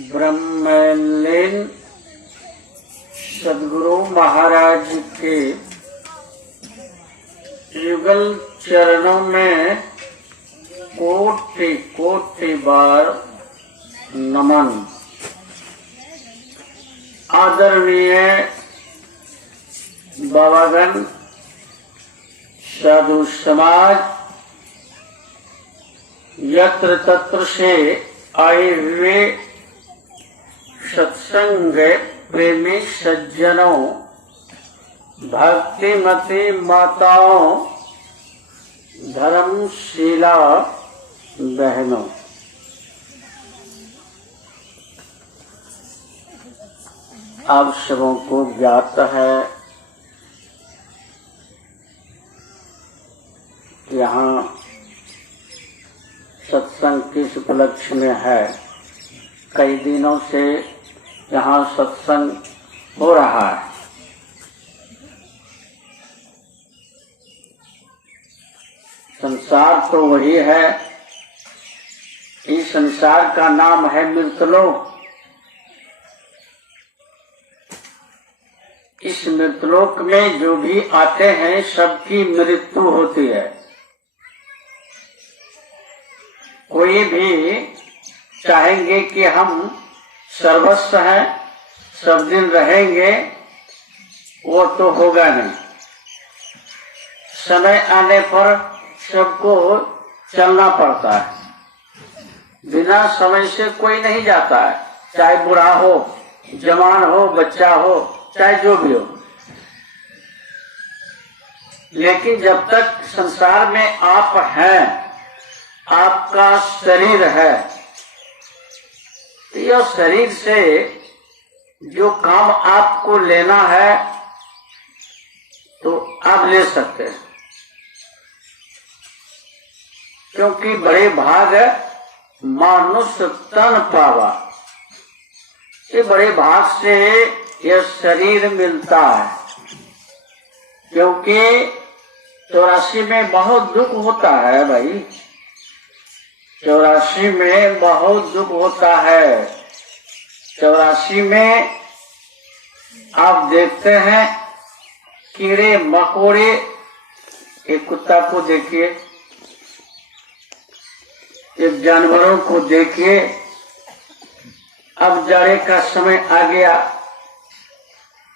ब्रह्मलीन सदगुरु महाराज के युगल चरणों में कोटि कोटि बार नमन। आदरणीय बाबागण, साधु समाज, यत्र तत्र से आए हुए सत्संग प्रेमी सज्जनों, भक्तिमती माताओं, धर्मशीला बहनों, आप सबों को ज्ञात है यहाँ सत्संग किस उपलक्ष्य में है। कई दिनों से यहाँ सत्संग हो रहा है। संसार तो वही है, इस संसार का नाम है मृतलोक। इस मृतलोक में जो भी आते हैं सबकी मृत्यु होती है। कोई भी चाहेंगे कि हम सर्वस्व हैं, सब दिन रहेंगे, वो तो होगा नहीं। समय आने पर सबको चलना पड़ता है। बिना समय से कोई नहीं जाता है, चाहे बूढ़ा हो, जवान हो, बच्चा हो, चाहे जो भी हो। लेकिन जब तक संसार में आप हैं, आपका शरीर है, तो यह शरीर से जो काम आपको लेना है तो आप ले सकते हैं। क्योंकि बड़े भाग मानुष तन पावा, ये बड़े भाग से यह शरीर मिलता है। क्योंकि 84 में बहुत दुख होता है भाई, 84 में बहुत दुख होता है। 84 में आप देखते हैं कीड़े मकोड़े, एक कुत्ता को देखिए, एक जानवरों को देखिए। अब जाड़े का समय आ गया,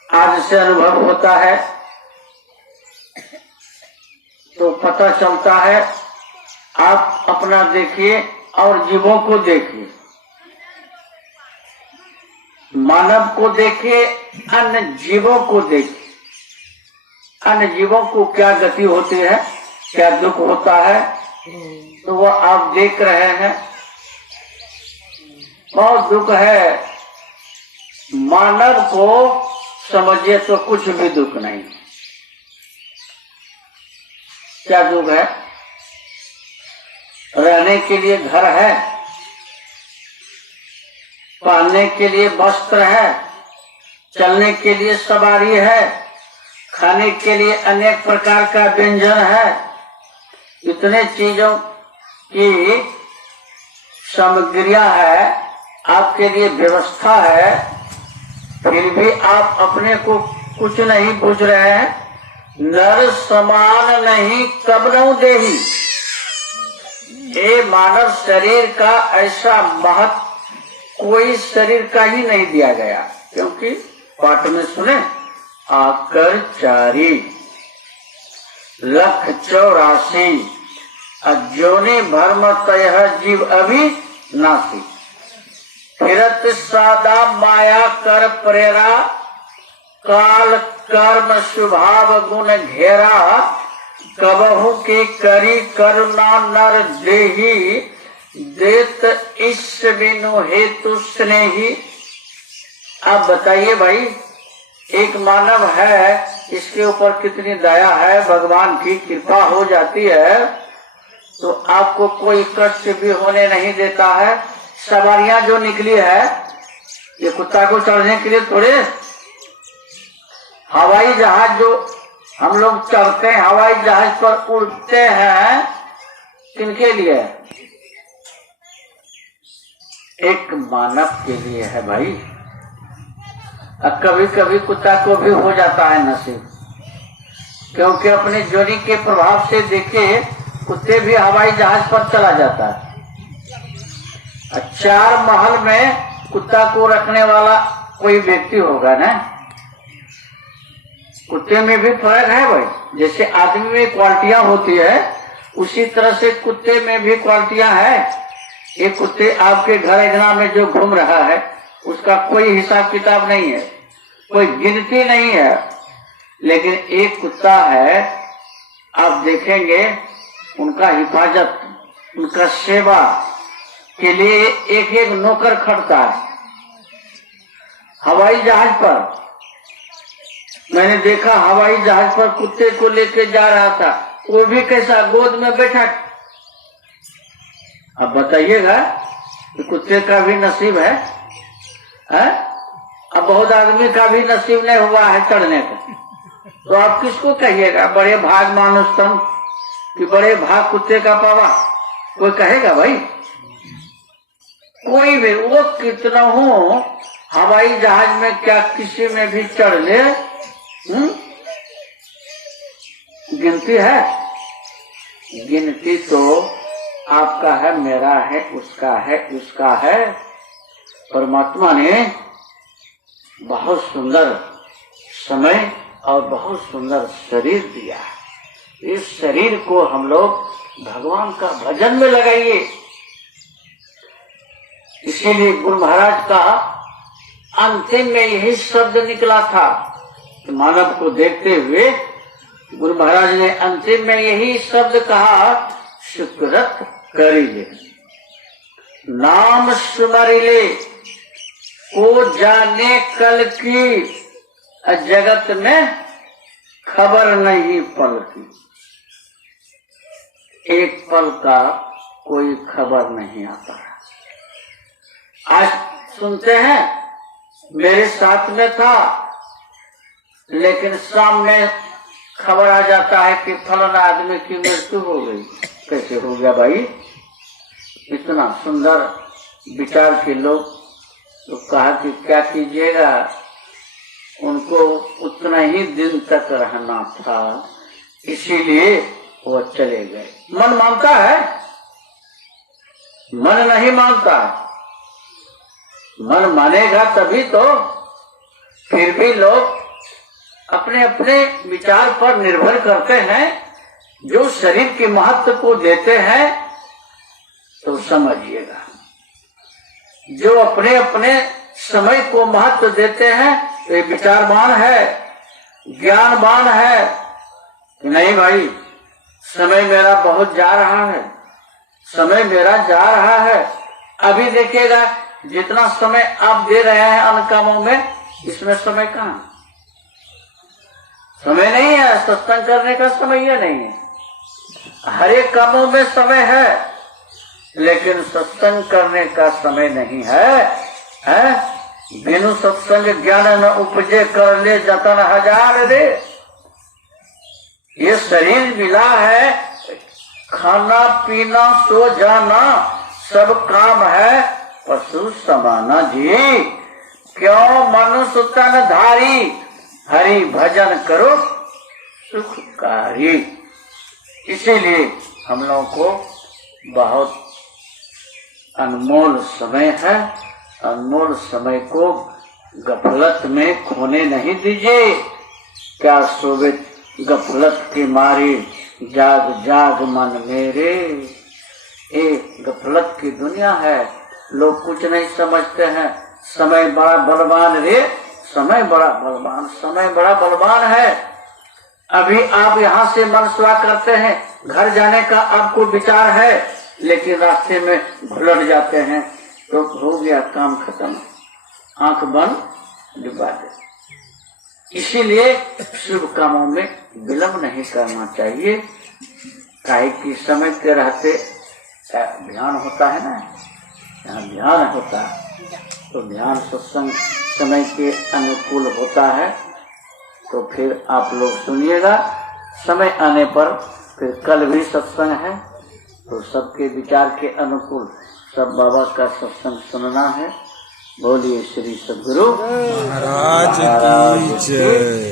आज से अनुभव होता है तो पता चलता है। आप अपना देखिए और जीवों को देखिए, मानव को देखिए, अन्य जीवों को देखिए। अन्य जीवों को क्या गति होती है, क्या दुख होता है, तो वो आप देख रहे हैं। बहुत दुख है। मानव को समझिए तो कुछ भी दुख नहीं। क्या दुख है? रहने के लिए घर है, पहनने के लिए वस्त्र है, चलने के लिए सवारी है, खाने के लिए अनेक प्रकार का व्यंजन है। इतने चीजों की सामग्रियां है, आपके लिए व्यवस्था है, फिर भी आप अपने को कुछ नहीं पूछ रहे हैं। नर समान नहीं कबनऊ देही, ये मानव शरीर का ऐसा महत्व कोई शरीर का ही नहीं दिया गया। क्योंकि पाठ में सुने, आकर 4,84,000 अजोनि भर्म तय जीव अभी नासी। फिरत सादा माया कर प्रेरा, काल कर्म स्वभाव गुण घेरा। कबहु के करी करुणा नर देही, देत इस बिनु हेतु स्नेही। आप बताइए भाई, एक मानव है, इसके ऊपर कितनी दया है, भगवान की कृपा हो जाती है तो आपको कोई कष्ट भी होने नहीं देता है। सवारियां जो निकली है, ये कुत्ता को चढ़ने के लिए थोड़े। हवाई जहाज जो हम लोग चढ़ते हैं, हवाई जहाज पर उड़ते हैं, किनके लिए? एक मानव के लिए है भाई। कभी कभी कुत्ता को भी हो जाता है नसीब, क्योंकि अपने जोनी के प्रभाव से देखे कुत्ते भी हवाई जहाज पर चला जाता है। 4 महल में कुत्ता को रखने वाला कोई व्यक्ति होगा ना। कुत्ते में भी फर्क है भाई। जैसे आदमी में क्वालिटियां होती है, उसी तरह से कुत्ते में भी क्वालिटियां है। ये कुत्ते आपके घर अंगना में जो घूम रहा है, उसका कोई हिसाब किताब नहीं है, कोई गिनती नहीं है। लेकिन एक कुत्ता है, आप देखेंगे उनका हिफाजत, उनका सेवा के लिए एक एक नौकर खड़ता है। हवाई जहाज पर मैंने देखा, हवाई जहाज पर कुत्ते को लेके जा रहा था, वो भी कैसा गोद में बैठा। अब बताइएगा कि कुत्ते का भी नसीब है? अब बहुत आदमी का भी नसीब नहीं हुआ है चढ़ने का, तो आप किसको कहिएगा बड़े भाग मानुष तुम कि बड़े भाग कुत्ते का पावा? कोई कहेगा भाई? कोई भी, वो कितना हो हवाई जहाज में क्या किसी में भी चढ़ ले, गिनती है? गिनती तो आपका है, मेरा है, उसका है, उसका है। परमात्मा ने बहुत सुंदर समय और बहुत सुंदर शरीर दिया है। इस शरीर को हम लोग भगवान का भजन में लगाइए। इसीलिए गुरु महाराज का अंतिम में यही शब्द निकला था कि मानव को देखते हुए गुरु महाराज ने अंतिम में यही शब्द कहा, सुकृत करिले नाम सुमरिले को जाने कल की, जगत में खबर नहीं पल की। एक पल का कोई खबर नहीं आता है। आज सुनते हैं मेरे साथ में था, लेकिन शाम में खबर आ जाता है कि फलाना आदमी की मृत्यु हो गई। कैसे हो गया भाई? इतना सुंदर विचार के लोग तो कहा कि क्या कीजिएगा, उनको उतना ही दिन तक रहना था, इसीलिए वो चले गए। मन मानता है? मन नहीं मानता है। मन मानेगा तभी तो। फिर भी लोग अपने अपने विचार पर निर्भर करते हैं। जो शरीर के महत्व को देते हैं तो समझिएगा, जो अपने अपने समय को महत्व देते हैं तो ये विचारवान है, ज्ञानवान है कि नहीं भाई समय मेरा बहुत जा रहा है, समय मेरा जा रहा है। अभी देखिएगा जितना समय आप दे रहे हैं अन्य कामों में, इसमें समय कहाँ? समय नहीं है। सत्संग करने का समय यह नहीं है। हर एक कामों में समय है, लेकिन सत्संग करने का समय नहीं है, बिनु सत्संग ज्ञान न उपजे, कर ले जतन हजार रे। ये शरीर मिला है, खाना पीना सो जाना सब काम है पशु समाना जी। क्यों मनुष्य तन धारी, हरि भजन करो सुखकारी। इसीलिए हम लोगों को बहुत अनमोल समय है। अनमोल समय को गफलत में खोने नहीं दीजिए। क्या सोवे गफलत के मारे, जाग जाग मन मेरे। एक गफलत की दुनिया है, लोग कुछ नहीं समझते हैं। समय बड़ा बलवान रे, समय बड़ा बलवान, समय बड़ा बलवान है। अभी आप यहाँ से मन स्वा करते हैं, घर जाने का आपको विचार है, लेकिन रास्ते में भुलट जाते हैं तो हो गया काम खत्म, आंख बंद डुबा दे। इसीलिए शुभ कामों में विलंब नहीं करना चाहिए। काहे कि समय के रहते ध्यान होता है ना, यहाँ ध्यान होता है तो ध्यान सत्संग समय के अनुकूल होता है। तो फिर आप लोग सुनिएगा, समय आने पर फिर कल भी सत्संग है तो सबके विचार के अनुकूल सब बाबा का सत्संग सुनना है। बोलिए श्री सद्गुरु महाराज की जय।